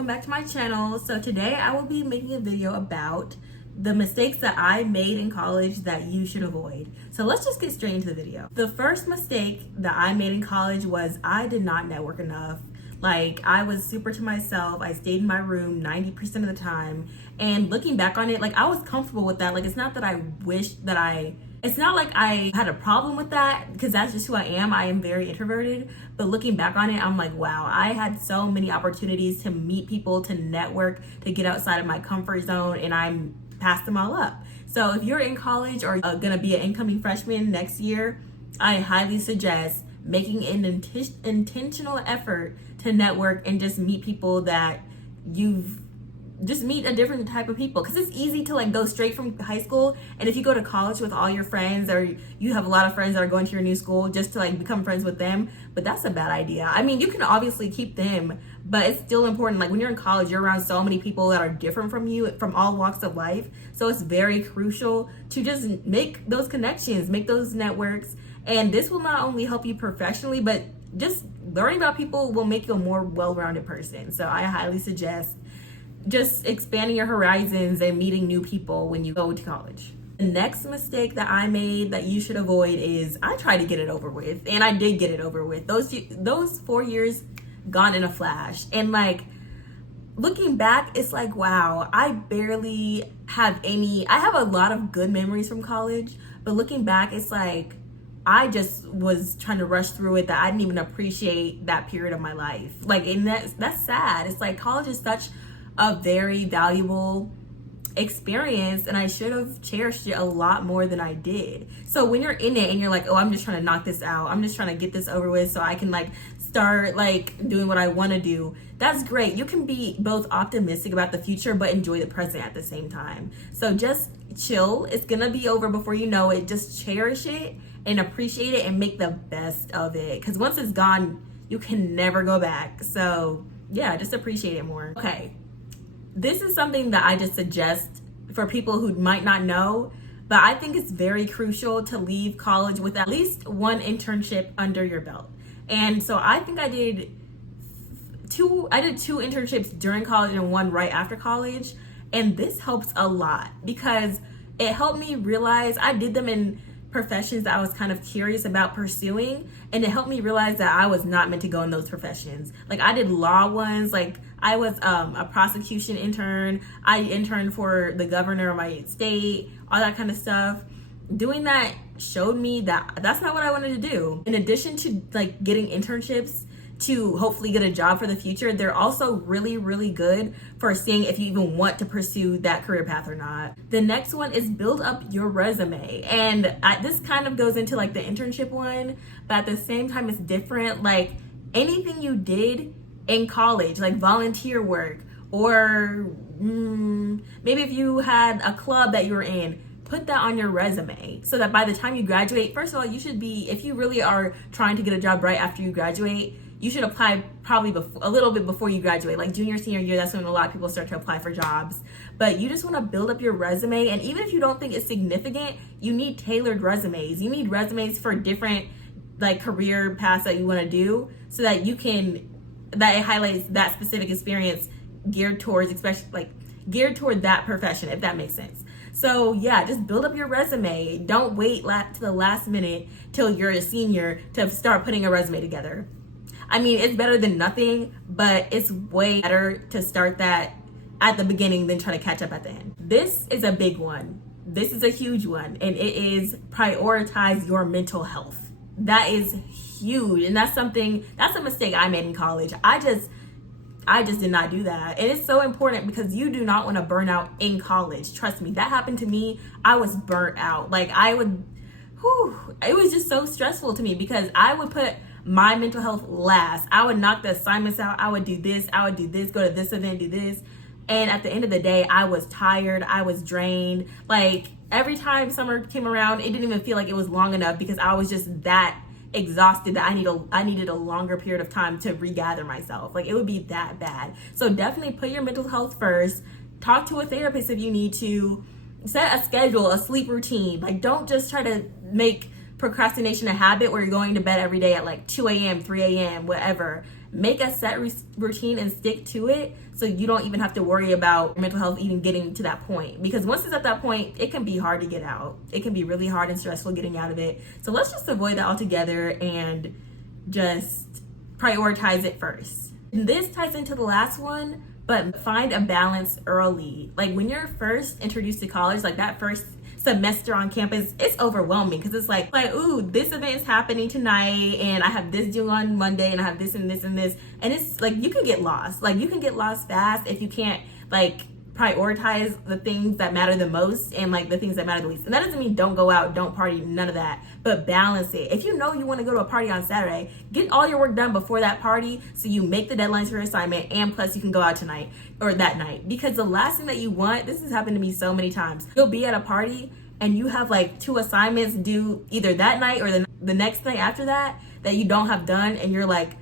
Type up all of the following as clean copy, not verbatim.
welcome back to my channel. So today I will be making a video about the mistakes that I made in college that you should avoid. So let's just get straight into the video. The first mistake that I made in college was I did not network enough. Like, I was super to myself. I stayed in my room 90% of the time. And looking back on it, like, I was comfortable with that. Like, it's not that I wish that it's not like I had a problem with that, because that's just who I am. I am very introverted. But looking back on it, I'm like, wow, I had so many opportunities to meet people, to network, to get outside of my comfort zone, and I passed them all up. So if you're in college or gonna be an incoming freshman next year, I highly suggest making an intentional effort to network and just meet people that just meet a different type of people, because it's easy to like go straight from high school, and if you go to college with all your friends, or you have a lot of friends that are going to your new school, just to like become friends with them. But that's a bad idea. I mean, you can obviously keep them, but it's still important. Like, when you're in college, you're around so many people that are different from you, from all walks of life, so it's very crucial to just make those connections, make those networks. And this will not only help you professionally, but just learning about people will make you a more well-rounded person. So I highly suggest just expanding your horizons and meeting new people when you go to college. The next mistake that I made that you should avoid is I tried to get it over with, and I did get it over with. Those 4 years gone in a flash. And like, looking back, it's like, wow, I have a lot of good memories from college, but looking back, it's like, I just was trying to rush through it, that I didn't even appreciate that period of my life. Like, and that's sad. It's like, college is such a very valuable experience, and I should have cherished it a lot more than I did. So when you're in it and you're like, oh, I'm just trying to knock this out, I'm just trying to get this over with so I can like start like doing what I want to do, that's great. You can be both optimistic about the future but enjoy the present at the same time. So just chill. It's gonna be over before you know it. Just cherish it and appreciate it and make the best of it, because once it's gone, you can never go back. So yeah, just appreciate it more. Okay, this is something that I just suggest for people who might not know, but I think it's very crucial to leave college with at least one internship under your belt. And so I think I did two internships during college and one right after college. And this helps a lot because it helped me realize I did them in professions that I was kind of curious about pursuing, and it helped me realize that I was not meant to go in those professions. Like, I did law ones, like I was a prosecution intern, I interned for the governor of my state, all that kind of stuff. Doing that showed me that that's not what I wanted to do. In addition to like getting internships to hopefully get a job for the future, they're also really, really good for seeing if you even want to pursue that career path or not. The next one is build up your resume. And this kind of goes into like the internship one, but at the same time, it's different. Like, anything you did in college, like volunteer work, or maybe if you had a club that you were in, put that on your resume so that by the time you graduate, first of all, you should be, if you really are trying to get a job right after you graduate, you should apply probably a little bit before you graduate, like junior, senior year. That's when a lot of people start to apply for jobs. But you just want to build up your resume. And even if you don't think it's significant, you need tailored resumes. You need resumes for different like career paths that you want to do, so that that it highlights that specific experience geared toward that profession, if that makes sense. So yeah, just build up your resume. Don't wait to the last minute till you're a senior to start putting a resume together. I mean, it's better than nothing, but it's way better to start that at the beginning than try to catch up at the end. This is a big one. This is a huge one, and it is prioritize your mental health. That is huge, and that's a mistake I made in college. I just did not do that. And it's so important because you do not want to burn out in college. Trust me, that happened to me. I was burnt out. Like, it was just so stressful to me because I would put my mental health last. I would knock the assignments out. I would do this, go to this event, do this. And at the end of the day, I was tired. I was drained. Like, every time summer came around, it didn't even feel like it was long enough because I was just that exhausted that I needed a longer period of time to regather myself. Like, it would be that bad. So definitely put your mental health first. Talk to a therapist if you need to. Set a schedule, a sleep routine. Like, don't just try to make procrastination a habit where you're going to bed every day at like 2 a.m., 3 a.m., whatever. make a set routine and stick to it, so you don't even have to worry about mental health even getting to that point. Because once it's at that point, it can be hard to get out. It can be really hard and stressful getting out of it. So let's just avoid that altogether and just prioritize it first. And this ties into the last one, but find a balance early. Like when you're first introduced to college, like that first semester on campus, it's overwhelming because it's like, ooh, this event is happening tonight and I have this due on Monday and I have this and this and this. And it's like, you can get lost. Like you can get lost fast if you can't like prioritize the things that matter the most and like the things that matter the least. And that doesn't mean don't go out, don't party, none of that, but balance it. If you know you want to go to a party on Saturday, get all your work done before that party so you make the deadlines for your assignment, and plus you can go out tonight or that night. Because the last thing that you want, this has happened to me so many times, you'll be at a party and you have like 2 assignments due either that night or the next night after that you don't have done, and you're like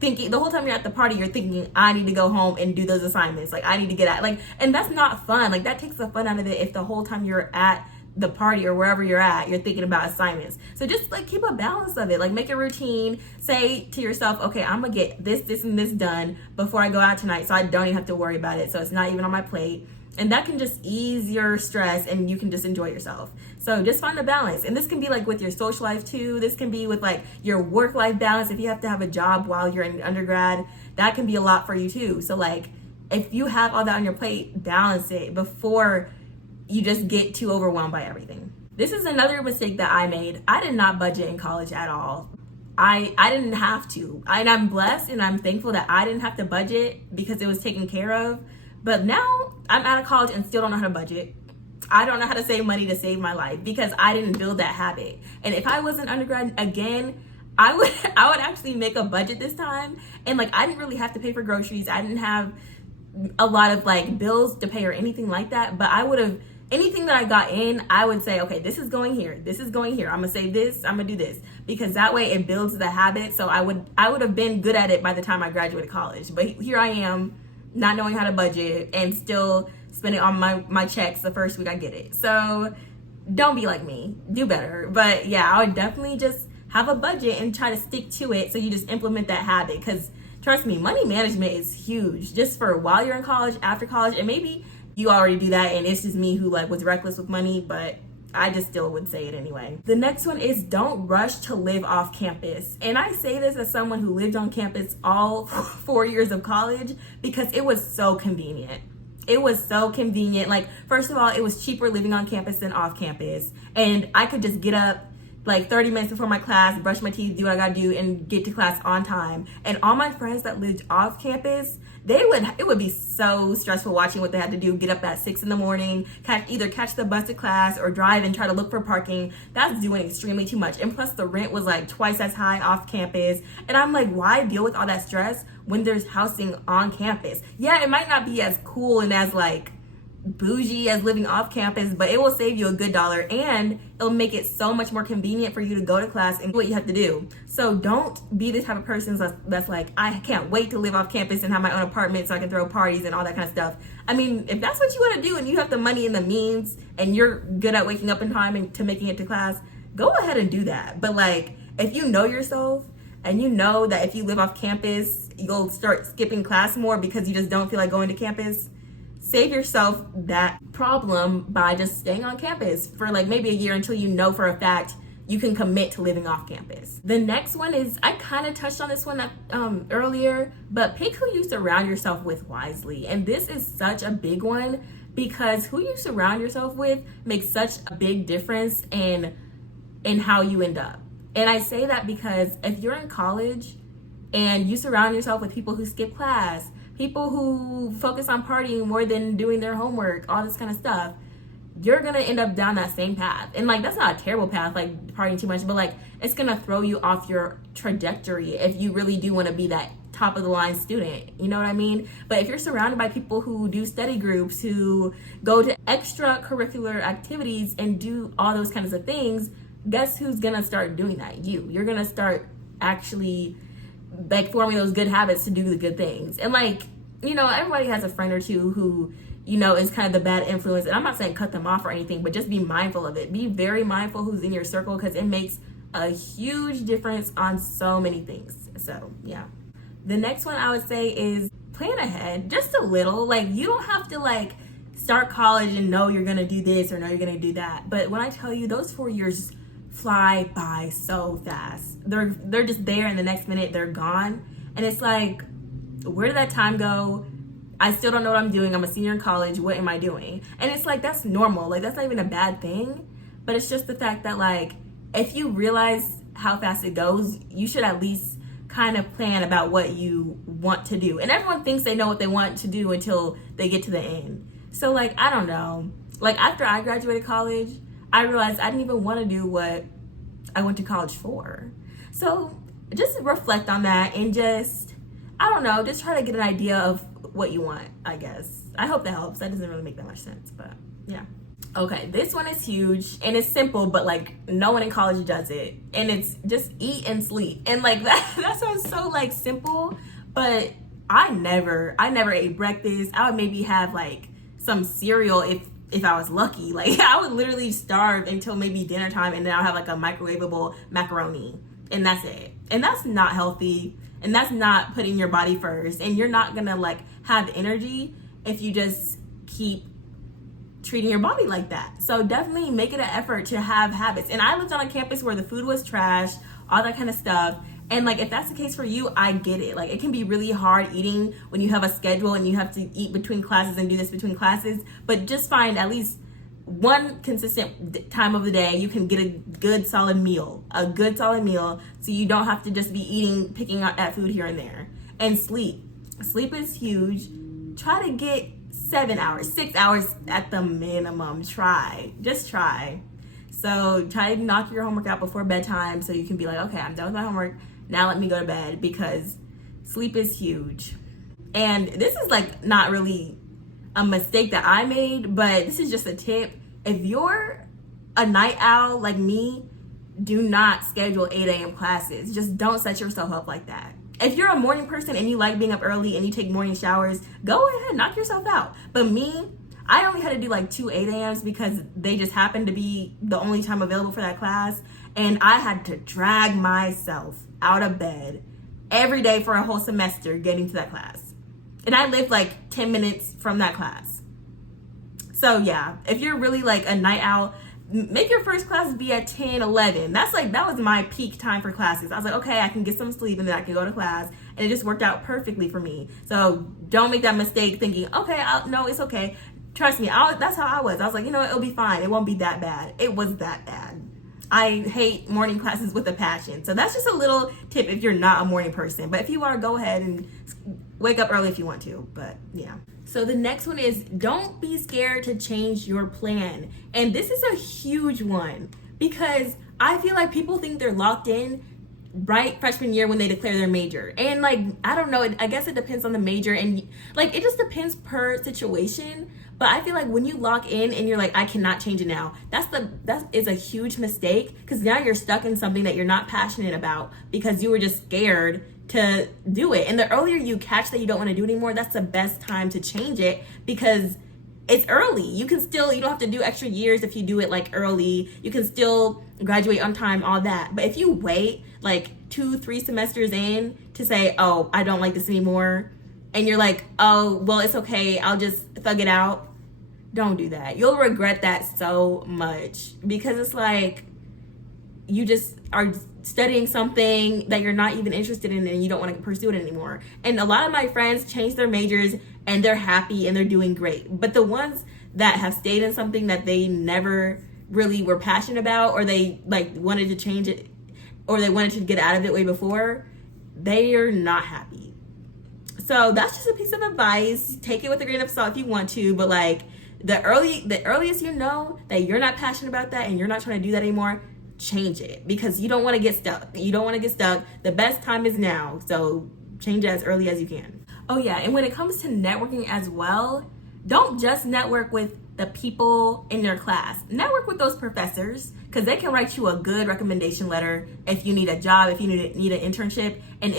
thinking the whole time you're at the party, you're thinking, I need to go home and do those assignments, like I need to get out, like, and that's not fun. Like that takes the fun out of it if the whole time you're at the party or wherever you're at, you're thinking about assignments. So just like keep a balance of it. Like make a routine. Say to yourself, okay, I'm gonna get this and this done before I go out tonight, so I don't even have to worry about it, so it's not even on my plate. And that can just ease your stress and you can just enjoy yourself. So just find a balance. And this can be like with your social life too. This can be with like your work-life balance. If you have to have a job while you're in undergrad, that can be a lot for you too. So like if you have all that on your plate, balance it before you just get too overwhelmed by everything. This is another mistake that I made. I did not budget in college at all. I didn't have to. And I'm blessed and I'm thankful that I didn't have to budget because it was taken care of. But now I'm out of college and still don't know how to budget. I don't know how to save money to save my life because I didn't build that habit. And if I was an undergrad again, I would actually make a budget this time. And like I didn't really have to pay for groceries. I didn't have a lot of like bills to pay or anything like that. But I would have, anything that I got in, I would say, okay, this is going here. This is going here. I'm gonna save this. I'm gonna do this, because that way it builds the habit. So I would have been good at it by the time I graduated college. But here I am, not knowing how to budget and still spending on my checks the first week I get it. So don't be like me, do better. But yeah, I would definitely just have a budget and try to stick to it, so you just implement that habit. Because trust me, money management is huge, just for while you're in college, after college, and maybe you already do that and it's just me who like was reckless with money, but I just still would say it anyway. The next one is don't rush to live off campus. And I say this as someone who lived on campus all 4 years of college because it was so convenient. It was so convenient. Like, first of all, it was cheaper living on campus than off campus. And I could just get up like 30 minutes before my class, brush my teeth, do what I gotta do, and get to class on time. And all my friends that lived off campus, it would be so stressful watching what they had to do, get up at 6 a.m, either catch the bus to class or drive and try to look for parking. That's doing extremely too much. And plus the rent was like twice as high off campus. And I'm like, why deal with all that stress when there's housing on campus? Yeah, it might not be as cool and as like bougie as living off campus, but it will save you a good dollar and it'll make it so much more convenient for you to go to class and do what you have to do. So don't be the type of person that's like, I can't wait to live off campus and have my own apartment so I can throw parties and all that kind of stuff. I mean, if that's what you want to do and you have the money and the means and you're good at waking up in time and to making it to class, go ahead and do that. But like, if you know yourself and you know that if you live off campus, you'll start skipping class more because you just don't feel like going to campus, save yourself that problem by just staying on campus for like maybe a year until you know for a fact you can commit to living off campus. The next one is, I kind of touched on this one earlier, but pick who you surround yourself with wisely. And this is such a big one because who you surround yourself with makes such a big difference in how you end up. And I say that because if you're in college and you surround yourself with people who skip class, people who focus on partying more than doing their homework, all this kind of stuff, you're gonna end up down that same path. And like, that's not a terrible path, like partying too much, but like, it's gonna throw you off your trajectory if you really do wanna be that top of the line student, you know what I mean? But if you're surrounded by people who do study groups, who go to extracurricular activities and do all those kinds of things, guess who's gonna start doing that? You're gonna start actually like forming those good habits to do the good things. And like, you know, everybody has a friend or two who, you know, is kind of the bad influence. And I'm not saying cut them off or anything, but just be mindful of it. Be very mindful who's in your circle because it makes a huge difference on so many things. So yeah. The next one I would say is plan ahead just a little. Like, you don't have to like start college and know you're gonna do this or know you're gonna do that. But when I tell you, those 4 years fly by so fast. They're just there, and the next minute they're gone. And it's like, where did that time go? I still don't know what I'm doing. I'm a senior in college. What am I doing? And it's like, that's normal. Like, that's not even a bad thing. But it's just the fact that, like, if you realize how fast it goes, you should at least kind of plan about what you want to do. And everyone thinks they know what they want to do until they get to the end. So, like, I don't know. Like, after I graduated college, I realized I didn't even want to do what I went to college for. So just reflect on that and just, I don't know, just try to get an idea of what you want, I guess. I hope that helps. That doesn't really make that much sense, but yeah. Okay, this one is huge and it's simple, but like no one in college does it. And it's just eat and sleep. And like that sounds so like simple, but I never ate breakfast. I would maybe have like some cereal if I was lucky. Like, I would literally starve until maybe dinner time, and then I'll have like a microwavable macaroni, and that's it. And that's not healthy, and that's not putting your body first, and you're not gonna like have energy if you just keep treating your body like that. So definitely make it an effort to have habits. And I lived on a campus where the food was trash, all that kind of stuff. And like, if that's the case for you, I get it. Like, it can be really hard eating when you have a schedule and you have to eat between classes and do this between classes, but just find at least one consistent time of the day you can get a good solid meal, so you don't have to just be picking at food here and there. And sleep is huge. Try to get 7 hours, 6 hours at the minimum. Just try. So try to knock your homework out before bedtime so you can be like, okay, I'm done with my homework, now let me go to bed, because sleep is huge. And this is like not really a mistake that I made, but this is just a tip. If you're a night owl like me, do not schedule 8 a.m. classes. Just don't set yourself up like that. If you're a morning person and you like being up early and you take morning showers, go ahead, knock yourself out. But me, I only had to do like 2 8 a.m.s because they just happened to be the only time available for that class. And I had to drag myself out of bed every day for a whole semester getting to that class. And I lived like 10 minutes from that class. So yeah, if you're really like a night owl, make your first class be at 10, 11. That was my peak time for classes. I was like, okay, I can get some sleep and then I can go to class. And it just worked out perfectly for me. So don't make that mistake thinking, okay, no, it's okay. Trust me, that's how I was. I was like, you know what, it'll be fine. It won't be that bad. It was that bad. I hate morning classes with a passion. So that's just a little tip if you're not a morning person. But if you are, go ahead and wake up early if you want to. But yeah. So the next one is, don't be scared to change your plan. And this is a huge one because I feel like people think they're locked in right freshman year when they declare their major. And like, I don't know, I guess it depends on the major, and like, it just depends per situation. But I feel like when you lock in and you're like, I cannot change it now, that is a huge mistake, because now you're stuck in something that you're not passionate about because you were just scared to do it. And the earlier you catch that you don't want to do it anymore, that's the best time to change it, because it's early. You don't have to do extra years if you do it like early. You can still graduate on time, all that. But if you wait like 2-3 semesters in to say, oh, I don't like this anymore, and you're like, oh, well, it's okay, I'll just thug it out, don't do that. You'll regret that so much, because it's like you just are studying something that you're not even interested in and you don't want to pursue it anymore. And a lot of my friends change their majors and they're happy and they're doing great. But the ones that have stayed in something that they never really were passionate about, or they like wanted to change it, or they wanted to get out of it way before, they are not happy. So that's just a piece of advice. Take it with a grain of salt if you want to, but like the earliest you know that you're not passionate about that and you're not trying to do that anymore, change it, because you don't want to get stuck. The best time is now. So change it as early as you can. Oh yeah, and when it comes to networking as well, don't just network with the people in your class. Network with those professors, because they can write you a good recommendation letter if you need a job, if you need an internship, and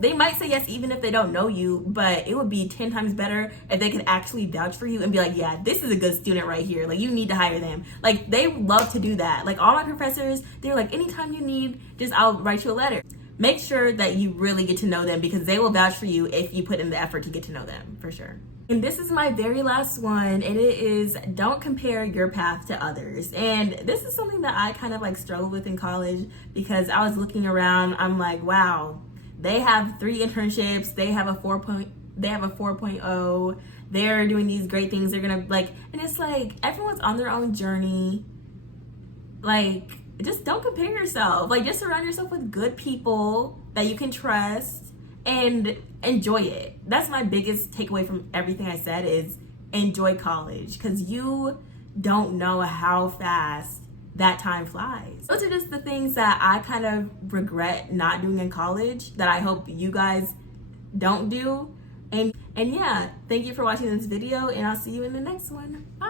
they might say yes even if they don't know you, but it would be 10 times better if they could actually vouch for you and be like, yeah, this is a good student right here, like you need to hire them. Like, they love to do that. Like, all my professors, they're like, anytime you need, I'll write you a letter. make sure that you really get to know them, because they will vouch for you if you put in the effort to get to know them, for sure. And this is my very last one, and it is don't compare your path to others. And this is something that I kind of like struggled with in college, because I was looking around, I'm like, wow, they have 3 internships, they have a 4.0, they're doing these great things, they're gonna like, and it's like everyone's on their own journey. Like, just don't compare yourself. Like, just surround yourself with good people that you can trust and enjoy it. That's my biggest takeaway from everything I said, is enjoy college, because you don't know how fast that time flies. Those are just the things that I kind of regret not doing in college that I hope you guys don't do. And yeah, thank you for watching this video, and I'll see you in the next one. Bye.